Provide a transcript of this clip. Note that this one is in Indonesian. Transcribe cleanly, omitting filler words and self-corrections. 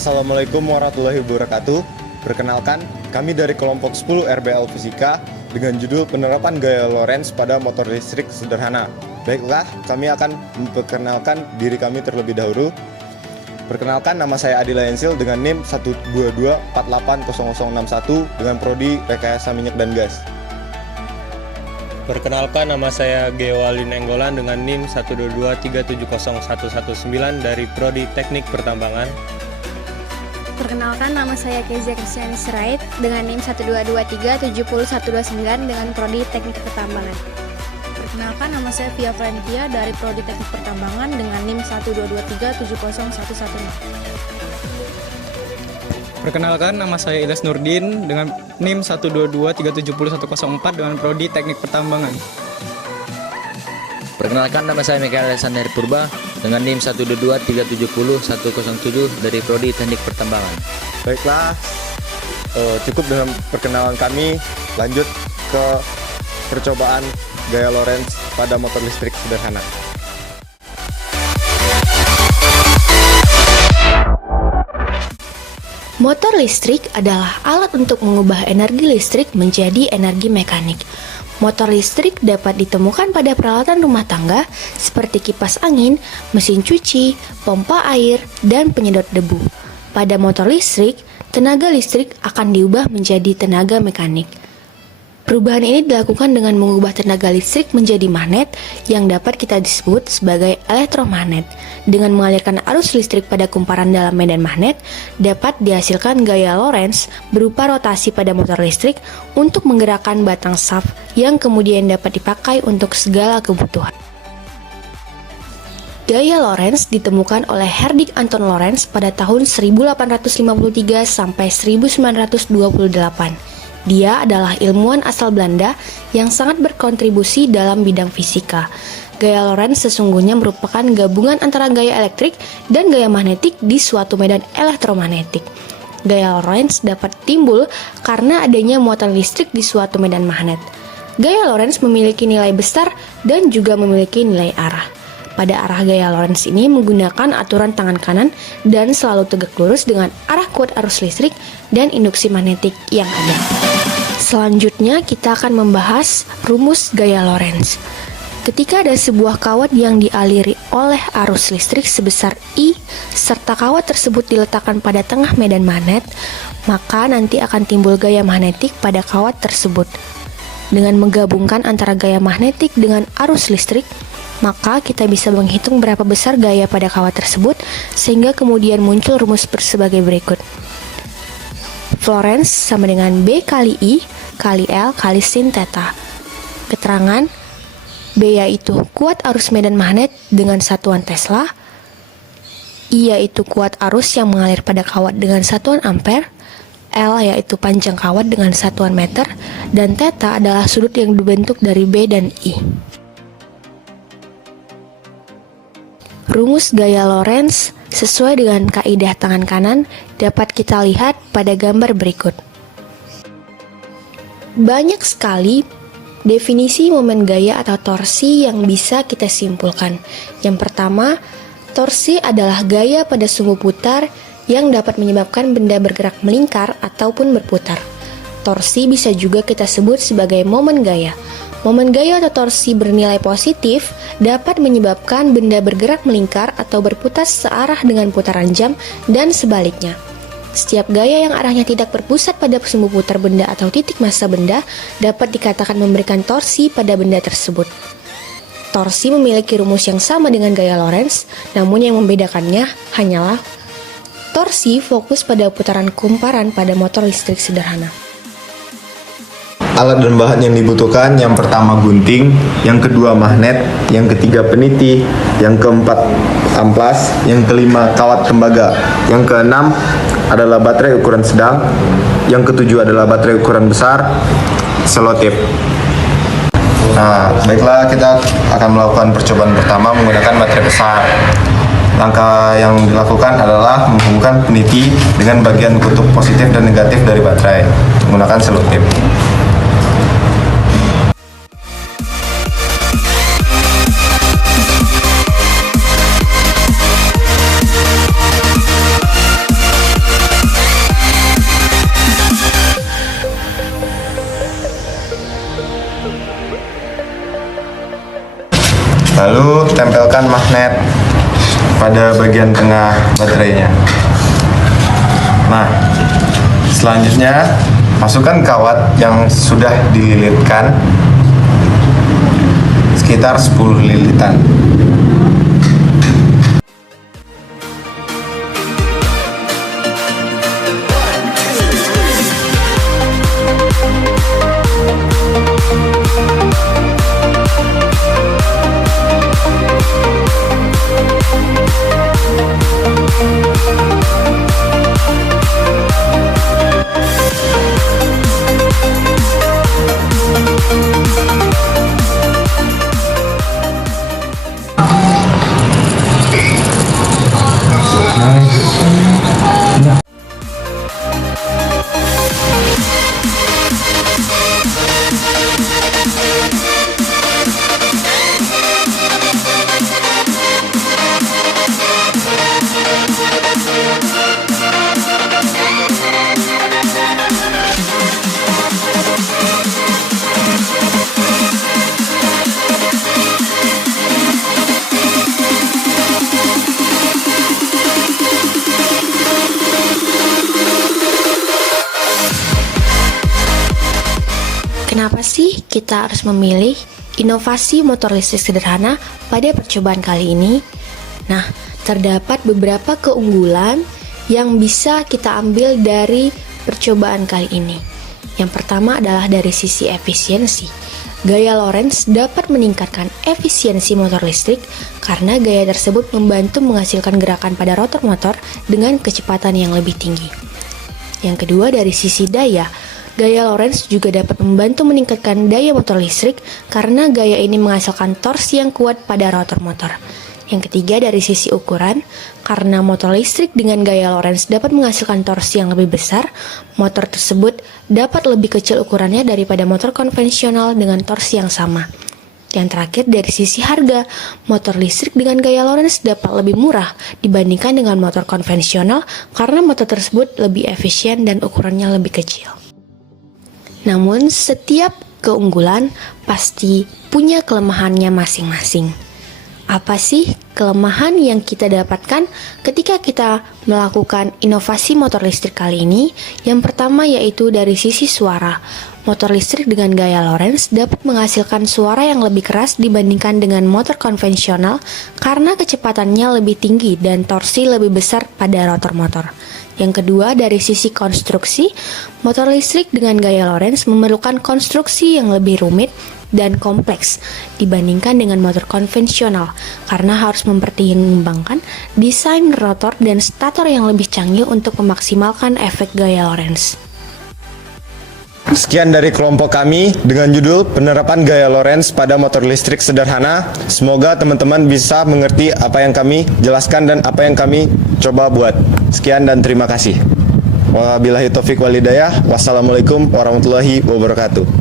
Assalamualaikum warahmatullahi wabarakatuh. Perkenalkan, kami dari kelompok 10 RBL Fisika dengan judul penerapan gaya Lorentz pada motor listrik sederhana. Baiklah, kami akan memperkenalkan diri kami terlebih dahulu. Perkenalkan, nama saya Adila Ensil dengan NIM 122480061 dengan prodi Rekayasa Minyak dan Gas. Perkenalkan, nama saya Gewalin Enggolan dengan NIM 122370119 dari prodi Teknik Pertambangan. Perkenalkan, nama saya Kezia Kristiani Sirait dengan NIM 122370129 dengan prodi Teknik Pertambangan. Perkenalkan, nama saya Via Franitia dari prodi Teknik Pertambangan dengan NIM 122370114. Perkenalkan, nama saya Ilyas Nurdin dengan NIM 122370104 dengan prodi Teknik Pertambangan. Perkenalkan, nama saya Mikael Alexander Purba dengan NIM 122370107 dari prodi Teknik Pertambangan. Baiklah, cukup dengan perkenalan kami. Lanjut ke percobaan gaya Lorentz pada motor listrik sederhana. Motor listrik adalah alat untuk mengubah energi listrik menjadi energi mekanik. Motor listrik dapat ditemukan pada peralatan rumah tangga seperti kipas angin, mesin cuci, pompa air, dan penyedot debu. Pada motor listrik, tenaga listrik akan diubah menjadi tenaga mekanik. Perubahan ini dilakukan dengan mengubah tenaga listrik menjadi magnet yang dapat kita disebut sebagai elektromagnet. Dengan mengalirkan arus listrik pada kumparan dalam medan magnet, dapat dihasilkan gaya Lorentz berupa rotasi pada motor listrik untuk menggerakkan batang shaft yang kemudian dapat dipakai untuk segala kebutuhan. Gaya Lorentz ditemukan oleh Hendrik Anton Lorentz pada tahun 1853 sampai 1928. Dia adalah ilmuwan asal Belanda yang sangat berkontribusi dalam bidang fisika. Gaya Lorentz sesungguhnya merupakan gabungan antara gaya elektrik dan gaya magnetik di suatu medan elektromagnetik. Gaya Lorentz dapat timbul karena adanya muatan listrik di suatu medan magnet. Gaya Lorentz memiliki nilai besar dan juga memiliki nilai arah. Pada arah gaya Lorentz ini menggunakan aturan tangan kanan dan selalu tegak lurus dengan arah kuat arus listrik dan induksi magnetik yang ada. Selanjutnya kita akan membahas rumus gaya Lorentz. Ketika ada sebuah kawat yang dialiri oleh arus listrik sebesar I serta kawat tersebut diletakkan pada tengah medan magnet, maka nanti akan timbul gaya magnetik pada kawat tersebut. Dengan menggabungkan antara gaya magnetik dengan arus listrik, maka kita bisa menghitung berapa besar gaya pada kawat tersebut sehingga kemudian muncul rumus sebagai berikut. Lorentz sama dengan B kali I kali L kali sin theta. Keterangan B yaitu kuat arus medan magnet dengan satuan Tesla, I yaitu kuat arus yang mengalir pada kawat dengan satuan ampere, L yaitu panjang kawat dengan satuan meter, dan theta adalah sudut yang dibentuk dari B dan I. Rumus gaya Lorentz sesuai dengan kaidah tangan kanan dapat kita lihat pada gambar berikut. Banyak sekali definisi momen gaya atau torsi yang bisa kita simpulkan. Yang pertama, torsi adalah gaya pada sumbu putar yang dapat menyebabkan benda bergerak melingkar ataupun berputar. Torsi bisa juga kita sebut sebagai momen gaya. Momen gaya atau torsi bernilai positif dapat menyebabkan benda bergerak melingkar atau berputar searah dengan putaran jam dan sebaliknya. Setiap gaya yang arahnya tidak berpusat pada sumbu putar benda atau titik massa benda dapat dikatakan memberikan torsi pada benda tersebut. Torsi memiliki rumus yang sama dengan gaya Lorentz, namun yang membedakannya hanyalah torsi fokus pada putaran kumparan pada motor listrik sederhana. Alat dan bahan yang dibutuhkan, yang pertama gunting, yang kedua magnet, yang ketiga peniti, yang keempat amplas, yang kelima kawat tembaga, yang keenam adalah baterai ukuran sedang, yang ketujuh adalah baterai ukuran besar, selotip. Nah, baiklah, kita akan melakukan percobaan pertama menggunakan baterai besar. Langkah yang dilakukan adalah menghubungkan peniti dengan bagian kutub positif dan negatif dari baterai menggunakan selotip. Lalu tempelkan magnet pada bagian tengah baterainya. Nah, selanjutnya masukkan kawat yang sudah dililitkan sekitar 10 lilitan. Kenapa sih kita harus memilih inovasi motor listrik sederhana pada percobaan kali ini? Nah, terdapat beberapa keunggulan yang bisa kita ambil dari percobaan kali ini. Yang pertama adalah dari sisi efisiensi. Gaya Lorentz dapat meningkatkan efisiensi motor listrik karena gaya tersebut membantu menghasilkan gerakan pada rotor motor dengan kecepatan yang lebih tinggi. Yang kedua dari sisi daya. Gaya Lorentz juga dapat membantu meningkatkan daya motor listrik karena gaya ini menghasilkan torsi yang kuat pada rotor motor. Yang ketiga dari sisi ukuran, karena motor listrik dengan gaya Lorentz dapat menghasilkan torsi yang lebih besar, motor tersebut dapat lebih kecil ukurannya daripada motor konvensional dengan torsi yang sama. Yang terakhir dari sisi harga, motor listrik dengan gaya Lorentz dapat lebih murah dibandingkan dengan motor konvensional karena motor tersebut lebih efisien dan ukurannya lebih kecil. Namun, setiap keunggulan pasti punya kelemahannya masing-masing. Apa sih kelemahan yang kita dapatkan ketika kita melakukan inovasi motor listrik kali ini? Yang pertama yaitu dari sisi suara. Motor listrik dengan gaya Lorentz dapat menghasilkan suara yang lebih keras dibandingkan dengan motor konvensional karena kecepatannya lebih tinggi dan torsi lebih besar pada rotor motor. Yang kedua, dari sisi konstruksi, motor listrik dengan gaya Lorentz memerlukan konstruksi yang lebih rumit dan kompleks dibandingkan dengan motor konvensional karena harus mempertimbangkan desain rotor dan stator yang lebih canggih untuk memaksimalkan efek gaya Lorentz. Sekian dari kelompok kami dengan judul penerapan gaya Lorentz pada motor listrik sederhana. Semoga teman-teman bisa mengerti apa yang kami jelaskan dan apa yang kami coba buat. Sekian dan terima kasih. Wabillahi taufiq walhidayah. Wassalamualaikum warahmatullahi wabarakatuh.